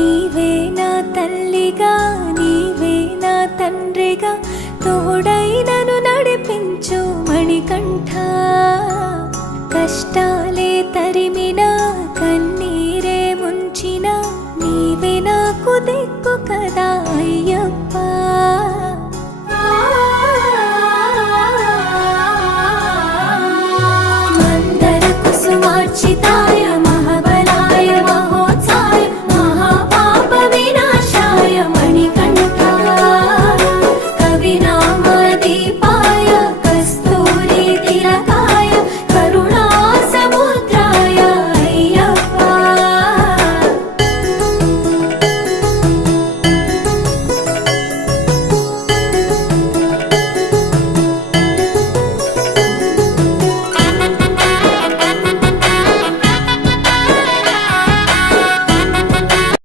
నీవే నా తల్లిగా నీవే నా తండ్రిగా తోడై నన్ను నడిపించు మణికంఠ. కష్టాలే తరిమినా కన్నీరే ముంచిన నీవే నాకు దిక్కు కదా అయ్యప్ప.